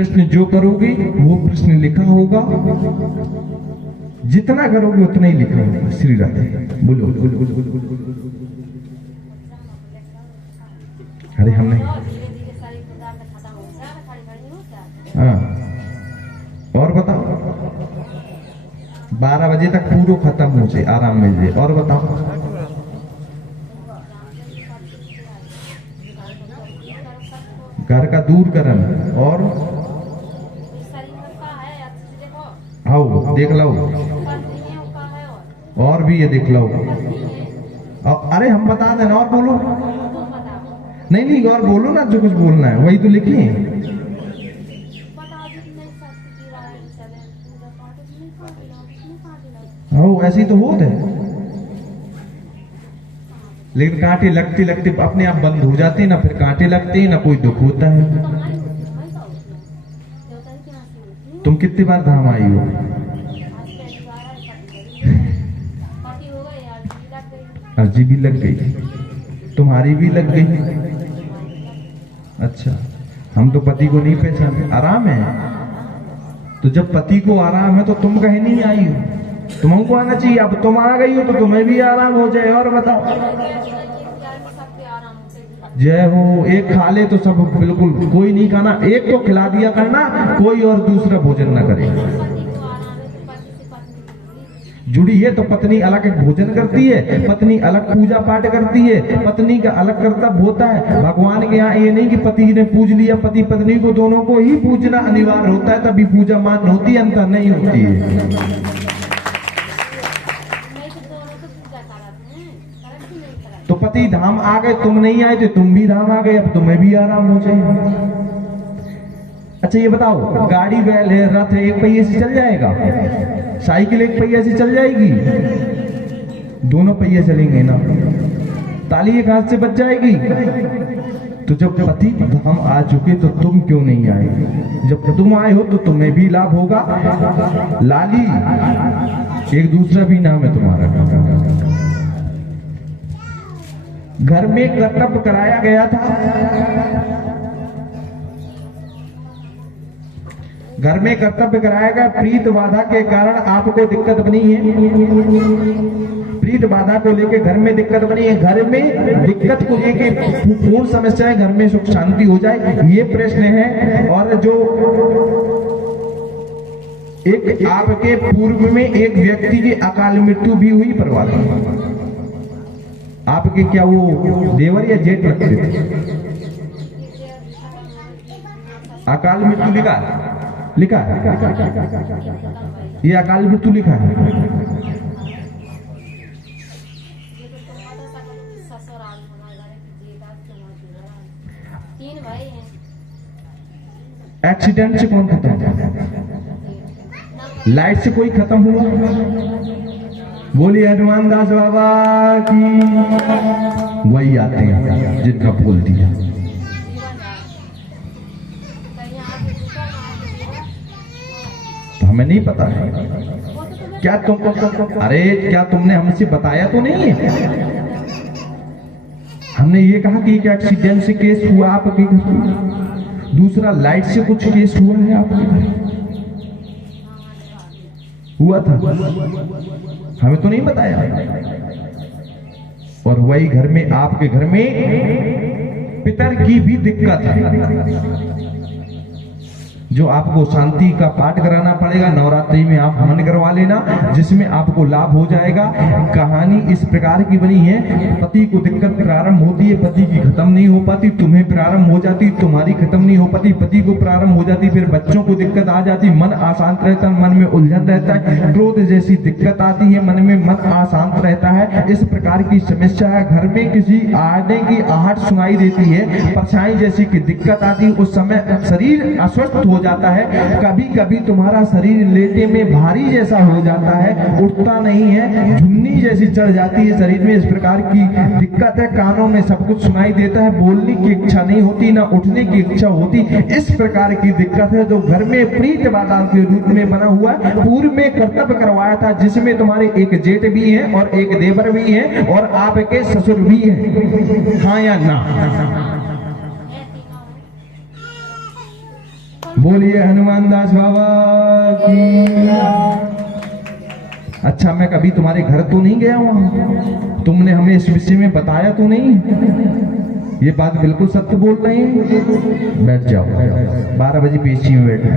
प्रश्न जो करोगे वो प्रश्न लिखा होगा, जितना करोगे उतना ही लिखा होगा। श्री राधे। बोलो बोलो बोलो बोलो बोलो बोलो। अरे हमने हाँ, और बताओ 12 बजे तक पूरा खत्म हो जाए, आराम मिल जाए। और बताओ घर का दूर करन और आओ देख लो, और भी ये देख लो। अरे हम बता देना, और बोलो। नहीं नहीं, और बोलो ना, जो कुछ बोलना है वही तो लिखिए। हाँ ऐसी तो होत है, लेकिन कांटे लगते लगते अपने आप बंद हो जाते हैं ना, फिर कांटे लगते हैं ना, कोई दुख होता है। तुम कितनी बार धाम आई हो? अर्जी भी लग गई, तुम्हारी भी लग गई। अच्छा, हम तो पति को नहीं पहचानते। आराम है तो जब पति को आराम है तो तुम कहीं नहीं आई हो, तुमको आना चाहिए। अब तुम आ गई हो तो तुम्हें भी आराम हो जाए। और बताओ। जय हो। एक खा ले तो सब, बिल्कुल कोई नहीं खाना, एक तो खिला दिया करना, कोई और दूसरा भोजन न करे। जुड़ी है तो पत्नी अलग भोजन करती है, पत्नी अलग पूजा पाठ करती है, पत्नी का अलग कर्तव्य होता है। भगवान के यहाँ ये नहीं कि पति ने पूज लिया, पति पत्नी को दोनों को ही पूजना अनिवार्य होता है, तभी पूजा मान होती है, अंतर नहीं होती है। तो पति धाम आ गए, तुम नहीं आए तो तुम भी धाम आ गए, अब तुम्हें भी आराम हो जाए। अच्छा ये बताओ, गाड़ी बैल है, रथ है, एक पहिए से चल जाएगा? साइकिल एक पहिया से चल जाएगी? दोनों पहिए चलेंगे ना, ताली एक हाथ से बच जाएगी। तो जब पति धाम आ चुके तो तुम क्यों नहीं आए? जब तुम आए हो तो तुम्हें भी लाभ होगा। लाली एक दूसरा भी नाम है तुम्हारा। घर में कर्तव्य कराया गया था, घर में कर्तव्य कराया गया, प्रीत बाधा के कारण आपको दिक्कत बनी है। प्रीत बाधा को लेके घर में दिक्कत बनी है, घर में दिक्कत को लेके पूर्ण समस्या है, घर में सुख शांति हो जाए, ये प्रश्न है। और जो एक आपके पूर्व में एक व्यक्ति की अकाल मृत्यु भी हुई परिवार में, आपके क्या वो देवर या जेठ लगते थे? अकाल मृत्यु लिखा लिखा ये अकाल मृत्यु लिखा है। एक्सीडेंट से कौन खत्म हुआ? लाइट से कोई खत्म हुआ? बोलिए हनुमान दास बाबा की। वही आते हैं जिनका बोल दिया। तो हमें नहीं पता है क्या अरे क्या तुमने हमसे बताया तो नहीं है? हमने ये कहा कि एक एक्सीडेंट से केस हुआ आपके घर, दूसरा लाइट से कुछ केस हुआ है आपके घर, हुआ था, हमें तो नहीं बताया। और वही घर में, आपके घर में पितर की भी दिक्कत है, जो आपको शांति का पाठ कराना पड़ेगा। नवरात्रि में आप हवन करवा लेना, जिसमें आपको लाभ हो जाएगा। कहानी इस प्रकार की बनी है, पति को दिक्कत प्रारंभ होती है, पति की खत्म नहीं हो पाती, तुम्हें प्रारंभ हो जाती, तुम्हारी खत्म नहीं हो पाती, पति को प्रारंभ हो जाती, फिर बच्चों को दिक्कत आ जाती, मन अशांत रहता है, मन में उलझन रहता है, क्रोध जैसी दिक्कत आती है, मन में मन अशांत रहता है। इस प्रकार की समस्या है। घर में किसी आने की आहट सुनाई देती है, परछाई जैसी की दिक्कत आती है, उस समय शरीर अस्वस्थ हो जाता है। कभी कभी तुम्हारा शरीर लेटे में भारी जैसा हो जाता है, उठता नहीं है, झुन्नी जैसी चढ़ जाती है शरीर में, इस प्रकार की दिक्कत है। कानों में सब कुछ सुनाई देता है, बोलने की इच्छा नहीं होती, ना उठने की इच्छा होती, इस प्रकार की दिक्कत है, जो घर में प्रीत बाधा के रूप में बना हुआ है। पूर्व में कर्तव्य करवाया था, जिसमें तुम्हारे एक जेठ भी है और एक देवर भी है और आपके ससुर भी है, हाँ या ना? बोलिए हनुमान दास बाबा की। अच्छा, मैं कभी तुम्हारे घर तो नहीं गया वहां, तुमने हमें इस विषय में बताया तो नहीं? ये बात बिल्कुल सत्य बोल रहे हैं। बैठ जाओ, 12 बजे पेशी में बैठो।